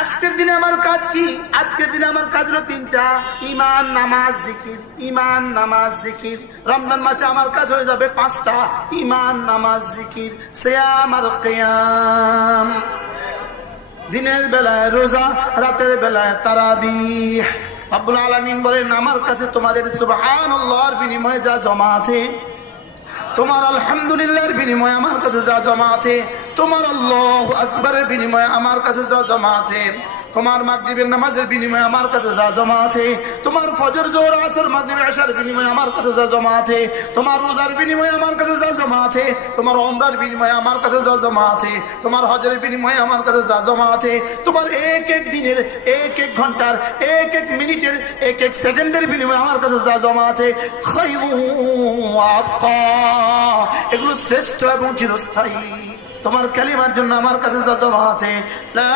আজকের দিনে আমার কাজ কি? আজকের দিনে আমার কাজ হলো তিনটা: ঈমান, নামাজ, জিকির। ঈমান, নামাজ, জিকির। রমজান মাসে আমার কাজ হয়ে যাবে পাঁচটা: ঈমান, নামাজ, জিকির, সিয়াম আর কিয়াম। দিনের বেলায় রোজা, রাতের বেলায় তারাবিহ। রব্বুল আলামিন বলেন, আমার কাছে তোমাদের সুবহানাল্লাহর বিনিময়ে যা জমা আছে, তোমার আলহামদুলিল্লাহর বিনিময়ে আমার কাছে যা জমা আছে, তোমার আল্লাহু আকবারের বিনিময়ে আমার কাছে যা জমা আছে, তোমার মাগরিবের নামাজের বিনিময়ে আমার কাছে যা জমা আছে, তোমার ফজর, যোহর, আসর, মাগরিব, ইশার বিনিময়ে আমার কাছে যা জমা আছে, তোমার রোজার বিনিময়ে আমার কাছে যা জমা আছে, তোমার ওমরার বিনিময়ে আমার কাছে যা জমা আছে, তোমার হজের বিনিময়ে আমার কাছে যা জমা আছে, তোমার এক এক দিনের, এক এক ঘন্টার, এক এক মিনিটের, এক এক সেকেন্ডের বিনিময়ে আমার কাছে যা জমা আছে, খায়রুন ওয়া আবকা, এগুলো শ্রেষ্ঠ এবং চিরস্থায়ী। তোমার কালিমার জন্য আমার কাছে যা জমা আছে, লা